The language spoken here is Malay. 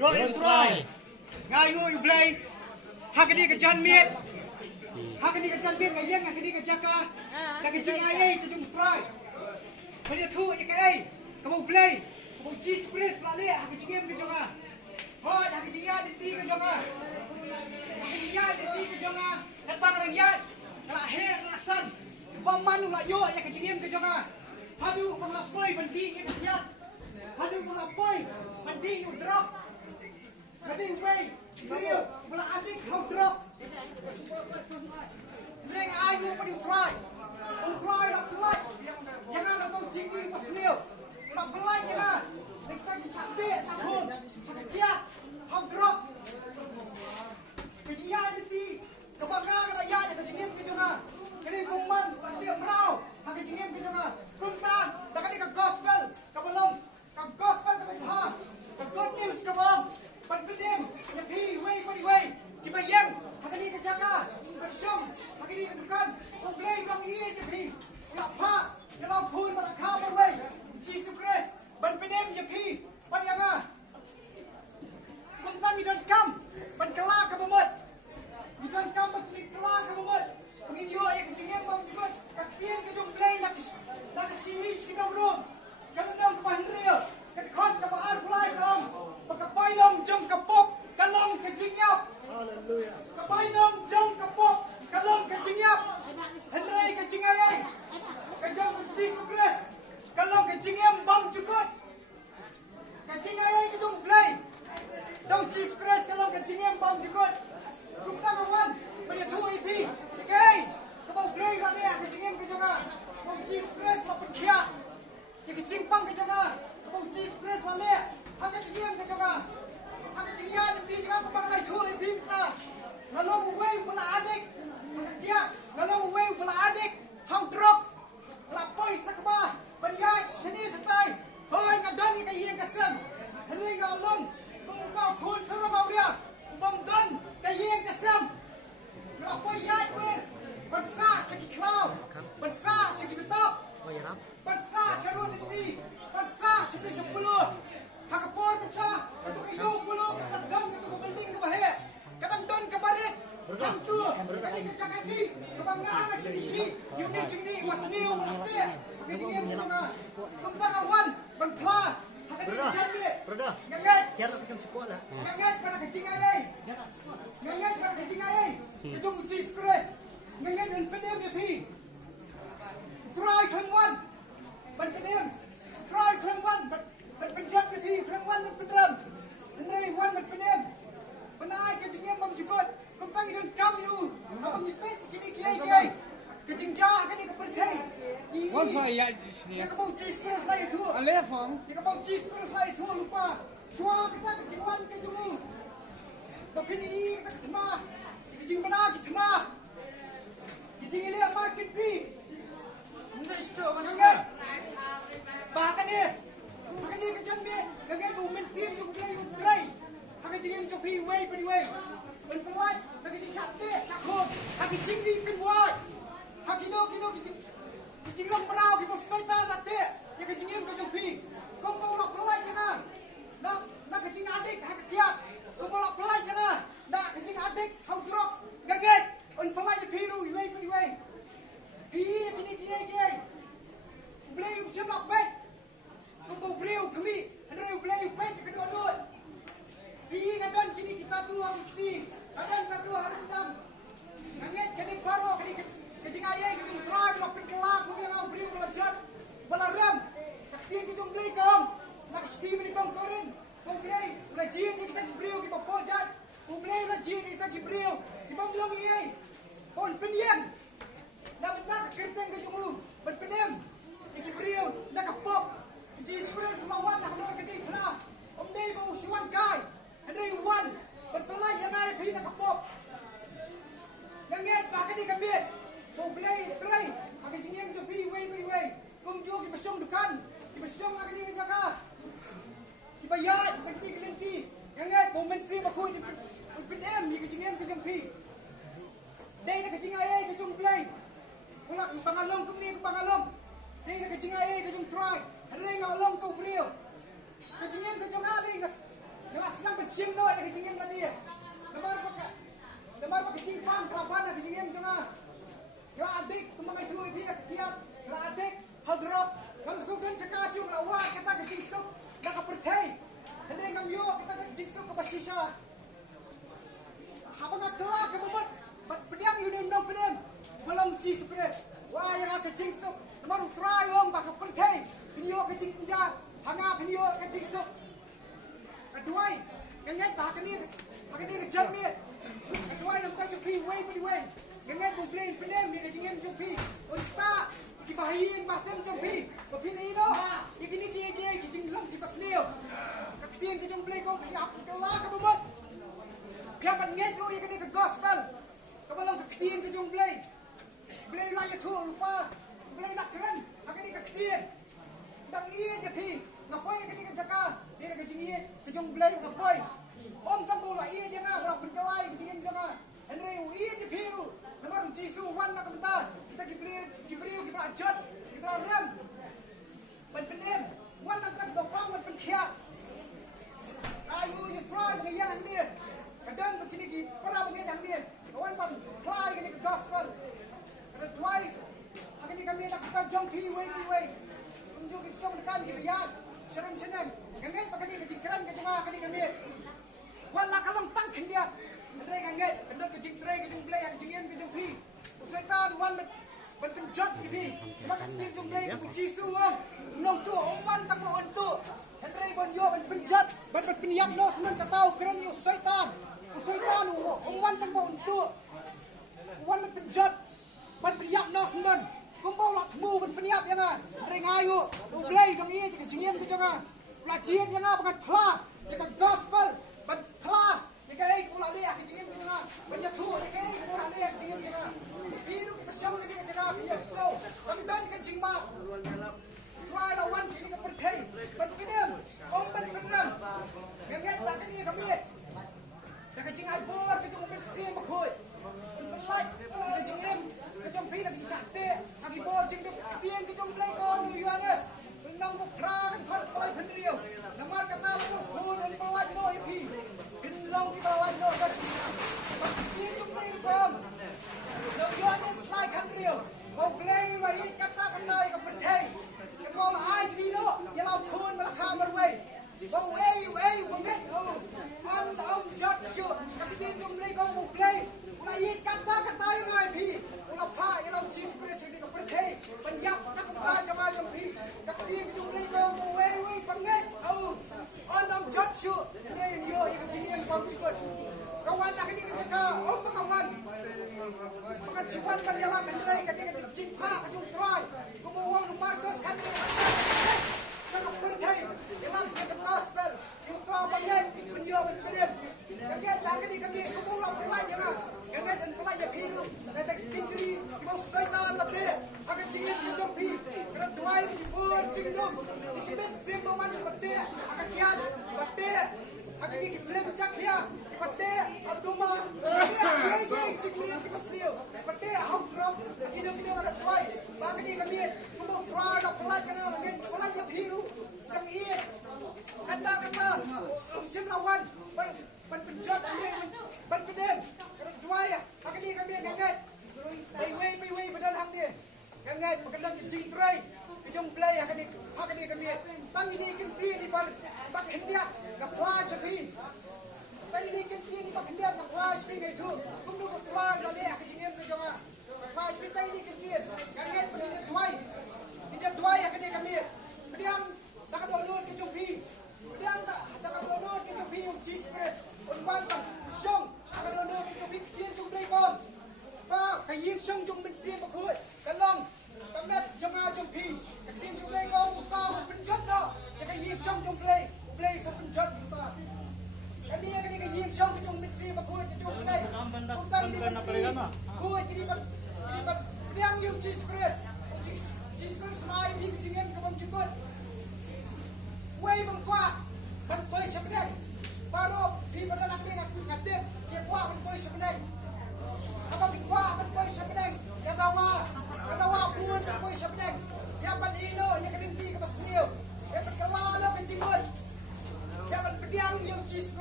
Rồi try. Ngayu you play. Hakani ka jan miet. Hakani ka jan miet ngayeng hakani ka jaka. Lagi jing ai tu jung try. Dia thu ikai. Kamu play. Kamu cheese press lale hak jing ke jonga. Ho hak jing ya di ke jonga. Hak jing ya di ke jonga. Datang orang ya. Lah he lasan. Paman la yo ya ke jing ke jonga. Hadu mengapoi bandi ke dia. Hadu mengapoi bandi you drop. Bandi way. Video mula adik kau drop. Bring ayu pada try. Kau try lah pelai. Jangan kau tinggi pasniu. Lah pelai jangan. Kita cantik sahun. Dia kau drop. Kejian ini kebanggaan lah ya kejengim kejungan. Jadi kuman dia merau. Kejengim kejungan. Kumtan tak ada gospel kabelum. Gospel kabelum. Good news kabelum. Penting, ya pi, way, di bayang, hari ini kejaga, bersong, hari ini kedukan, play orang ini ya pi, lapa, kalau pun pada kamu way, Jesus Christ, penting ya pi, penjaga, bukan midan kam, penkelak kebumut, midan kam penkelak kebumut, penginyo yang kejengem bang juga, kakian kejung play nak sini kita belum, kalau nak kebahagia, kedekon kebahar mulai dong. Kapai nong jom kapok kalong kejinyap. Haleluya. Kapai nong jom kapok kalong kejinyap. Henry kejingayai. Kejong Jesus Christ. Kalong kejinyam bang cukut. Kejingayai kejong play. Dau Jesus Christ kalong kejinyam bang cukut. Kumta kawan. Bagi tu IP. Okay. Kabau play kali ya kejinyam kejonga. Kabau Jesus Christ lapun kia. Kejingpang kejonga. Kabau Jesus Christ kali. Hak kejadian ke coba. Hak kejadian nanti jangan kebangai tu impimna. Kalau way bela adik. Dia kalau way bela adik. How drugs. Lapoi sakba. Beriak seni setai. Hoi ngadani ke yang kesem. Henry galong. Kau kun sama bau dia. Bongdan ke yang kesem. Lapoi yai ber. Bensa segi klau. Bensa segi betok. Bensa cerut nanti. Bensa segi 10. Hakapor pecah, itu kayu puluh, kadang itu kepenting ke bahaya, kadang ton ke barit, langsung, kadang ke sakiti, kebanggaan sedikit, unit cingni, wasniu, mati, pakai dia sama, kumpulan awan, benpla, pakai dia jambi, ngangat, ngangat pada kecing ayai, ngangat pada kecing ayai, kejung Jesus Christ, ngangat dan pedem ya pi, try kelengwan, benpedem, try kelengwan, penjat ke pi, kelengwan dan pedem, henry wan dan pedem, penai kejingnya memjukut, kumtang dengan kami abang nyepet kini kejing jah kan ini kepercay. Wan saya di sini. Dia kau cheese cross lagi tu. Aleh fang. Dia kau cheese cross lagi tu lupa. Cua kita kejingwan kejumu. Tapi ni kita cuma kejing mana kita cuma. Kejing ini market pi. Enggak store kan enggak. Bahkan ni. Bahkan ni kejang ni. Dengan women sih juga yang try. Hak kejing yang copi way pretty way. Penpelat, hak kejing cantik, cakap. Hak kejing ni pinbuat. Hakino kicing long perau kita fighta nate ya kicing em kejong pi kong mau pelai jangan nak kicing adik hak kiat kong mau pelai jangan nak kicing adik how drop gaget on pelai piru iway pi ini dia blay siap nak baik kong mau breu kami henry blay baik kedua dua pi kadang kini kita tu harus pi kadang satu harus enam gaget kini paro kini kecing ayah kecing try lapin kelak kau yang abri melajat balaram kecing kecing beli kong nak steam ni kong korin kong beli rajin ni kita beli kita pojat kong beli rajin kita beli kita belum ini pon pendiam nak betul kereta kecing lu berpendam kita beli nak kapok kecing sebenarnya semawan nak lor kecing pernah om ni bau siwan kai Henry Wan berpelai yang ayah pergi nak kapok yang get pakai di kabin. Kau play try, pakai jingem tu pi way. Kau jual di besong dukan, di besong lagi ni jaga. Di bayar, di kelenti. Yang momen si baku di pedem, di jingem tu jempi. Dai nak jing ayai ke jung play. Ulak pangalong kau ni pangalong. Dai nak jing ayai ke jung try. Hari ngalong kau brio. Ke jingem ke jung ali ngas senang bersi. sim no yang kecingin tadi. Lemar pakai cipan kelapan yang kecingin cuma. Kalau adik tumangai tu dia ketiak. Kalau adik hal drop. Kalau sukan cakap cium lawan kita kecing sup nak pertai. Hendak ngamyo kita kecing sup ke pasisha. Apa nak kelak ke bumut? Pediam yudem dong pediam. Belum ci supres. Wah yang nak kecing sup. Lemar try om bakal pertai. Video kecing kenjar. Hanga video kecing sup. Kedua, yang nyat bahkan ni kerja ni. Kedua yang kau cuci way beri way. Yang nyat bukan penem ni kecingin cuci. Untuk dibahayin masam cuci. Bapin ini no. Yang ini dia kecing lam di pasniu. Ketian kecing play kau tiap kelah ke bumut. Biar nyat tu yang ini ke gospel. Kau belum ketian kecing play. Play lagi tu lupa. Play nak keren. Akan ini ketian. Dan ia je pi. Ngapai yang ini kerjakan. Dia kecing ini kecing play ngapai. Om tambah lah ia jangan orang berkelai kecingin jangan. Henry ia je piu. Nama Jisu wan nak bentar. Kita kiberiu kita ajat kita rem. Penem wan nak kan dopang wan penkia. Ayu you try mengiang dia. Kadang begini ki pernah mengiang dia. Wan pun try ini ke gospel. Kada try. Akan ni kami nak kita jong pi way. Tunjuk kita kan kita ya. Senang. Gangan pakai ni kecing keren ke cuma akan ni kami. Wala kalong tang kendia. Ndrei ganget, ndrei kecing tray kecing play yang kecingin kecing pi. Usaitan wan penjat pi. Maka kecing play ku Jisu wong. Nong tu oman tak mau ontu. Ndrei bon yo penjat, ban peniap no senang ka tahu keren yo usaitan. Usaitan oman tak mau ontu. Wan penjat, ban peniap no senang. Kumpul lak mu ban peniap yang ah. Ndrei ngayu, play dong iya kecingin ke jangan. Pelajian yang ah bukan kelah. Kita gospel. Kelah, jika aku nak lihat kecingin kita, banyak tu, jika aku nak lihat kecingin kita, biru kita siapa lagi kita biar slow, dan kecing mak, try lawan sini ke pergi, berpinam, berpinam, gangan tak ni kami, dah kecing albor, kecing bersih makoi, berlai, kecingin, kecing pi nak cantik, lagi bor jengke, tiang kecing play kon, Yohanes, benang bukra dan kar pelai pendiriu, namar kata lu pun pelai no ipi. Long kita lawan no kasi. Pasti tu play kom. So Yohanes like Andrew. Mau play lagi kata ke pertai. Kalau ai dino, dia mau kun melakam berway. Mau banget. Om judge shoot. Pasti tu play kom mau play. Lagi kata yang ai pi. Ulah pa yang cheese bread jadi ke pertai. Banyak nak macam pi. Pasti tu play kom way banget. Om judge shoot. Play yo yang jenis kawan nak ini kita om kawan makan siwan kan dalam menjerai kan kita cinta kacung try kemuang Marcos kan sangat berkai dalam kita gospel kita banyak penjual penjual kan jangan ini kami kemuang pelai jangan dan pelai ya pilu kata kinciri mau syaitan lebih akan cium kacung pi kerana tuai pun cingdom ikut semua berde akan kian berde akan ini film cak dia pasti abduma dia ciklian kita seliu pasti outcrop kita ada try bagi ni kami untuk try nak pelajar mungkin pelajar biru sedang ia kata semlawan penjat ini penpedem try akan ni kami gangat way badan hang dia gangat berkedang jing try kejong play akan ni kami tang ini kenti di bak hendak nak flash sepi. Tadi ni kenti ni bak hendak nak flash sepi itu. Kumpul flash lagi aku jengem ke jangan. Flash sepi tadi ni kenti. Gangat begini tuai. Ini tuai akan ni kami. Diam nak download ke jumpi. Diam nak download ke jumpi yung cheese press. Unban tak song. Nak download ke jumpi kian jumpi kon. Pa kayin song jum bensin bakut. Kalong. Kamet jemaah jumpi. Kian jumpi kon usah penjat dah. Kayin song jumpi. Play sa penjat kita. Kani kayin song jum bensin bakut jumpi. Utang di mana? Kuat ini diam yung cheese press. Cheese press mai pi kejingan kabam cukup. Way mengkuat. Berpoi sebenarnya. Baru pi pada nak ngatip. Dia kuat berpoi sebenarnya. Apa kuat berpoi sebenarnya. Yang dawa pun berpoi sebenarnya. Yang pandino yang kelinti ke pasniu. Yang berkelala ke jingut. Yang berpediam yung cheese press.